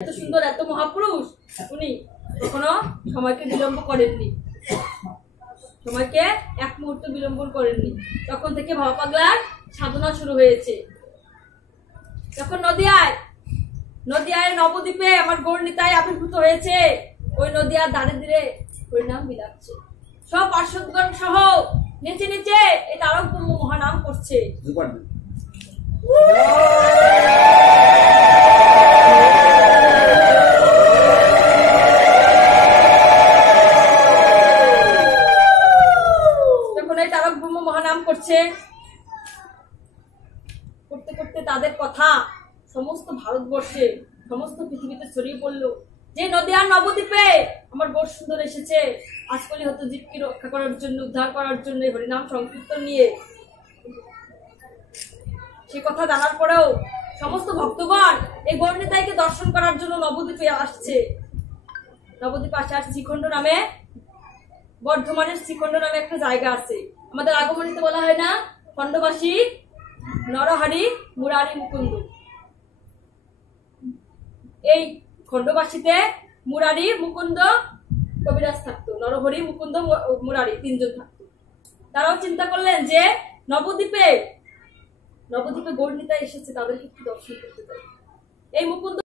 এত সুন্দর এত মহাপুরুষ উনি কখনো সময়কে বিলম্ব করেননি, সময়কে এক মুহূর্ত বিলম্ব করেননি। তখন থেকে ভাবা পাগলার সাধনা শুরু হয়েছে। যখন নদিয়ায় নবদ্বীপে আমার গৌরনিতাই আবির্ভূত হয়েছে, ওই নদিয়ার ধারে ধীরে হরিনাম বিলাচ্ছে, সব পার্শ্বদগণ সহ নিচে নিচে এই তারক ব্রহ্ম মহানাম করছে। যখন এই তারক ব্রহ্ম মহানাম করছে, করতে করতে তাদের কথা সমস্ত ভারতবর্ষে সমস্ত পৃথিবীতে ছড়িয়ে পড়লো যে নদিয়ার নবদ্বীপে আমার বড় সুন্দর এসেছে আজকালি হতো জীবকে রক্ষা করার জন্য, উদ্ধার করার জন্য হরিনাম সংকীর্তন নিয়ে। সে কথা জানার পরেও সমস্ত ভক্তগণ এই গৌরনিতাইকে দর্শন করার জন্য নবদ্বীপে আসছে। নবদ্বীপে আসে আর শ্রীখণ্ড নামে, বর্ধমানের শ্রীখণ্ড নামে একটা জায়গা আছে। আমাদের আগমনীতে বলা হয় না খণ্ডবাসী নরহরি মুরারি মুকুন্দ। এই খণ্ডবাসীতে মুরারি মুকুন্দ কবিরাজ থাকতো, নরহরি মুকুন্দ মুরারি তিনজন থাকতো। তারাও চিন্তা করলেন যে নবদ্বীপে গৌরনিতাই এসেছে, তাদেরকে একটু দর্শন করতে চাই। এই মুকুন্দ